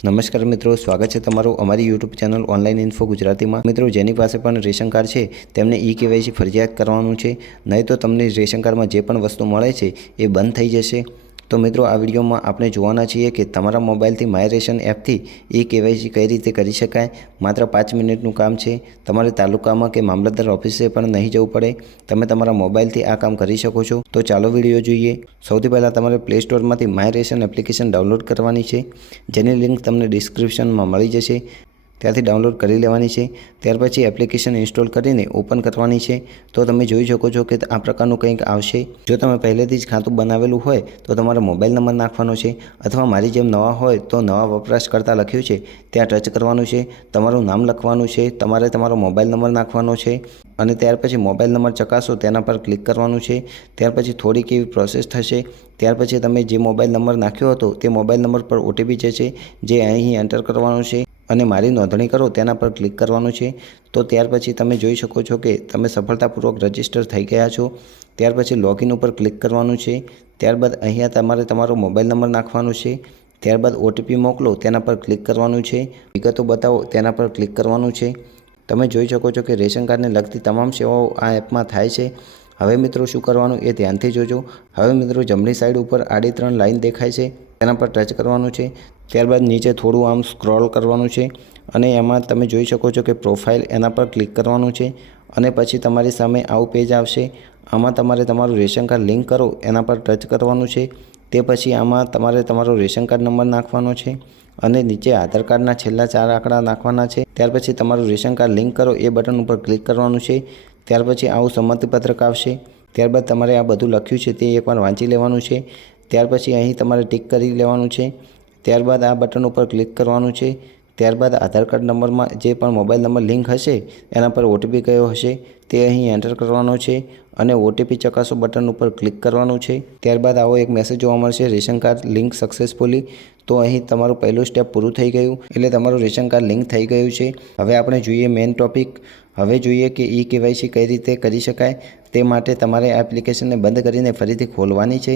નમસ્કાર મિત્રો, સ્વાગત છે તમારું અમારી યુટ્યુબ ચેનલ ઓનલાઈન ઇન્ફો ગુજરાતીમાં। મિત્રો, જેની પાસે પણ રેશન કાર્ડ છે તેમને ઈ-કેવાયસી ફરજિયાત કરવાનું છે, નહીં તો તમને રેશન કાર્ડમાં જે પણ વસ્તુ મળે છે એ બંધ થઈ જશે। તો મિત્રો, આ વિડીયોમાં આપણે જોવાના છીએ કે તમારા મોબાઈલથી માય રેશન એપથી ઈ-કેવાયસી કઈ રીતે કરી શકાય। માત્ર 5 મિનિટનું કામ છે। તમારે તાલુકામાં કે મામલતદાર ઓફિસે પણ નહીં જવું પડે, તમે તમારા મોબાઈલથી આ કામ કરી શકો છો। તો ચાલો વિડીયો જોઈએ। સૌથી પહેલાં તમારે પ્લે સ્ટોરમાંથી માય રેશન એપ્લિકેશન ડાઉનલોડ કરવાની છે, જેની લિંક તમને ડિસ્ક્રિપ્શનમાં મળી જશે, ત્યાંથી ડાઉનલોડ કરી લેવાની છે। ત્યાર પછી એપ્લિકેશન ઇન્સ્ટોલ કરીને ઓપન કરવાની છે। તો તમે જોઈ શકો છો કે આ પ્રકારનું કંઈક આવશે। જો તમે પહેલેથી જ ખાતું બનાવેલું હોય તો તમારો મોબાઈલ નંબર નાખવાનો છે, અથવા મારી જેમ નવા હોય તો નવા વપરાશકર્તા લખ્યું છે ત્યાં ટચ કરવાનું છે, તમારું નામ લખવાનું છે, તમારે તમારો મોબાઈલ નંબર નાખવાનો છે અને ત્યાર પછી મોબાઈલ નંબર ચકાસો તેના પર ક્લિક કરવાનું છે। ત્યાર પછી થોડીક એવી પ્રોસેસ થશે। ત્યાર પછી તમે જે મોબાઈલ નંબર નાખ્યો હતો તે મોબાઈલ નંબર પર ઓટીપી જશે, જે અહીં એન્ટર કરવાનું છે અને મારી નોંધણી કરો તેના પર ક્લિક કરવાનું છે। તો ત્યાર પછી તમે જોઈ શકો છો કે તમે સફળતાપૂર્વક રજીસ્ટર થઈ ગયા છો। ત્યાર પછી લોગિન ઉપર ક્લિક કરવાનું છે। ત્યારબાદ અહીંયા તમારે તમારો મોબાઈલ નંબર નાખવાનો છે। ત્યારબાદ ઓટીપી મોકલો તેના પર ક્લિક કરવાનું છે। વિગતો બતાવો તેના પર ક્લિક કરવાનું છે। તમે જોઈ શકો છો કે રેશન કાર્ડને લગતી તમામ સેવાઓ આ એપમાં થાય છે। હવે મિત્રો, શું કરવાનું એ ધ્યાનથી જોજો। હવે મિત્રો, જમણી સાઈડ ઉપર આડી 3 લાઈન દેખાય છે, તેના પર ટચ કરવાનું છે। ત્યારબાદ નીચે થોડું આમ સ્ક્રોલ કરવાનું છે અને એમાં તમે જોઈ શકો છો કે પ્રોફાઇલ, એના પર ક્લિક કરવાનું છે અને પછી તમારી સામે આવું પેજ આવશે। આમાં તમારે તમારું રેશન કાર્ડ લિંક કરો એના પર ટચ કરવાનું છે। તે પછી આમાં તમારે તમારો રેશન કાર્ડ નંબર નાખવાનો છે અને નીચે આધાર કાર્ડના છેલ્લા 4 આંકડા નાખવાના છે। ત્યાર પછી તમારું રેશન કાર્ડ લિંક કરો એ બટન ઉપર ક્લિક કરવાનું છે। ત્યાર પછી આવું સંમતિપત્રક આવશે। ત્યારબાદ તમારે આ બધું લખ્યું છે તે એકવાર વાંચી લેવાનું છે। ત્યાર પછી અહીં તમારે ટિક કરી લેવાનું છે। ત્યારબાદ આ બટન ઉપર ક્લિક કરવાનું છે। ત્યારબાદ આધાર કાર્ડ નંબરમાં જે પણ મોબાઈલ નંબર લિંક હશે એના પર ઓટીપી કયો હશે તે અહીં એન્ટર કરવાનો છે અને ઓટીપી ચકાસો બટન ઉપર ક્લિક કરવાનું છે। ત્યારબાદ આવો એક મેસેજ જોવા મળશે, રેશન કાર્ડ લિંક સક્સેસફુલી। તો અહીં તમારું પહેલું સ્ટેપ પૂરું થઈ ગયું, એટલે તમારું રેશન કાર્ડ લિંક થઈ ગયું છે। હવે આપણે જોઈએ મેઇન ટોપિક। હવે જોઈએ કે ઈ-કેવાયસી કઈ રીતે કરી શકાય। તે માટે તમારે આ એપ્લિકેશનને બંધ કરીને ફરીથી ખોલવાની છે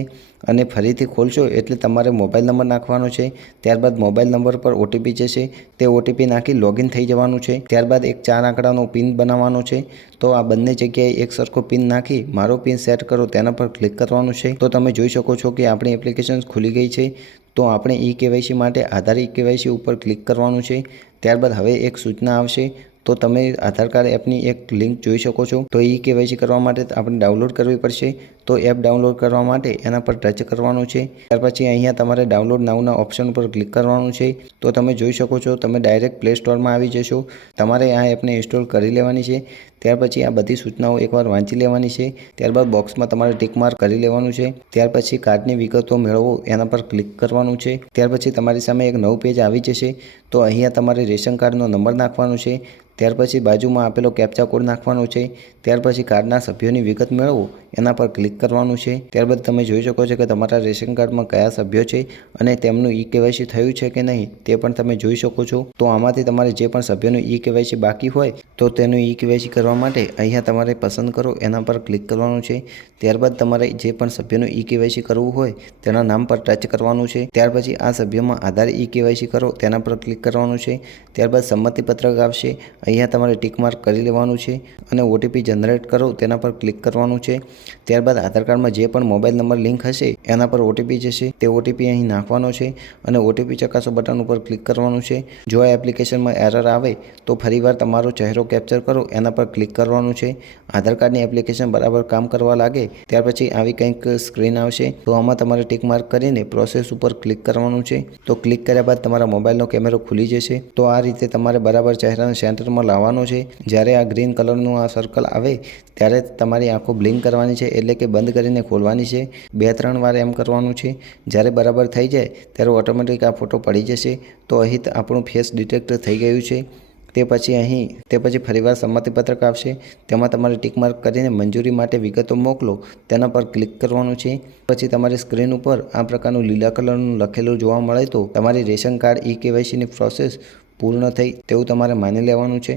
અને ફરીથી ખોલશો એટલે તમારે મોબાઈલ નંબર નાખવાનો છે। ત્યારબાદ મોબાઈલ નંબર પર ઓટીપી જશે, તે ઓટીપી નાખી લોગિન થઈ જવાનું છે। ત્યારબાદ એક 4 આંકડાનો પિન બનાવવાનો છે। તો આ બંને જગ્યાએ એક સરખો પિન નાખી મારો પિન સેટ કરો તેના પર ક્લિક કરવાનું છે। તો તમે જોઈ શકો છો કે આપણી એપ્લિકેશન ખુલી ગઈ છે। તો આપણે ઈ-કેવાયસી માટે આધાર ઈ-કેવાયસી ઉપર ક્લિક કરવાનું છે। ત્યારબાદ હવે એક સૂચના આવશે, તો તમે આધાર કાર્ડ એપની એક લિંક જોઈ શકો છો। તો ઈ-કેવાયસી કરવા માટે આપણે ડાઉનલોડ કરવી પડશે। તો એપ ડાઉનલોડ કરવા માટે એના પર ટચ કરવાનું છે। ત્યાર પછી અહીંયા તમારે ડાઉનલોડ નાઉના ઓપ્શન પર ક્લિક કરવાનું છે। તો તમે જોઈ શકો છો તમે ડાયરેક્ટ પ્લે સ્ટોરમાં આવી જશો। તમારે આ એપને ઇન્સ્ટોલ કરી લેવાની છે। ત્યાર પછી આ બધી સૂચનાઓ એકવાર વાંચી લેવાની છે। ત્યારબાદ બોક્સમાં તમારે ટિક માર્ક કરી લેવાનું છે। ત્યાર પછી કાર્ડની વિગતો મેળવો એના પર ક્લિક કરવાનું છે। ત્યાર પછી તમારી સામે એક નવું પેજ આવી જશે। તો અહીંયા તમારે રેશન કાર્ડનો નંબર નાખવાનો છે। ત્યાર પછી બાજુમાં આપેલો કેપ્ચા કોડ નાખવાનો છે। ત્યાર પછી કાર્ડના સભ્યોની વિગત મેળવો એના પર ક્લિક કરવાનું છે। ત્યારબાદ તમે જોઈ શકો છો કે તમારા રેશન કાર્ડમાં કયા સભ્યો છે અને તેમનું ઈ-કેવાયસી થયું છે કે નહીં તે પણ તમે જોઈ શકો છો। તો આમાંથી તમારે જે પણ સભ્યોનું ઈ-કેવાયસી બાકી હોય તો તેનું ઈ-કેવાયસી કરવા માટે અહીંયા તમારે પસંદ કરો એના પર ક્લિક કરવાનું છે। ત્યારબાદ તમારે જે પણ સભ્યનું ઈ-કેવાયસી કરવું હોય તેના નામ પર ટચ કરવાનું છે। ત્યાર પછી આ સભ્યમાં આધાર ઈ-કેવાયસી કરો તેના પર ક્લિક કરવાનું છે। ત્યારબાદ સંમતિપત્રક આવશે, અહીંયા તમારે ટિક માર્ક કરી લેવાનું છે અને ઓટીપી જનરેટ કરો તેના પર ક્લિક કરવાનું છે। ત્યારબાદ આધાર કાર્ડમાં જે પણ મોબાઈલ નંબર લિંક હશે એના પર ઓટીપી જશે, તે ઓટીપી અહીં નાખવાનો છે અને ઓટીપી ચકાસો બટન ઉપર ક્લિક કરવાનું છે। જો આ એપ્લિકેશનમાં એરર આવે તો ફરીવાર તમારો ચહેરો કેપ્ચર કરો એના પર ક્લિક કરવાનું છે। આધાર કાર્ડની એપ્લિકેશન બરાબર કામ કરવા લાગે ત્યાર પછી આવી કંઈક સ્ક્રીન આવશે। તો આમાં તમારે ટિક માર્ક કરીને પ્રોસેસ ઉપર ક્લિક કરવાનું છે। તો ક્લિક કર્યા બાદ તમારા મોબાઈલનો કેમેરો ખુલી જશે। તો આ રીતે તમારે બરાબર ચહેરાને સેન્ટરમાં લાવવાનો છે। જ્યારે આ ગ્રીન કલરનું આ સર્કલ આવે ત્યારે તમારી આંખો બ્લિંક કરવાની છે, એટલે કે બંધ કરીને ખોલવાની છે। 2-3 વાર એમ કરવાનું છે। જ્યારે બરાબર થઈ જાય ત્યારે ઓટોમેટિક આ ફોટો પડી જશે। તો અહીં આપણું ફેસ ડિટેક્ટ થઈ ગયું છે। તે પછી ફરીવાર સંમતિપત્રક આવશે, તેમાં તમારે ટિક માર્ક કરીને મંજૂરી માટે વિગતો મોકલો તેના પર ક્લિક કરવાનું છે। પછી તમારી સ્ક્રીન ઉપર આ પ્રકારનું લીલા કલરનું લખેલું જોવા મળે તો તમારી રેશન કાર્ડ ઈ-કેવાયસીની પ્રોસેસ પૂર્ણ થઈ તેવું તમારે માની લેવાનું છે।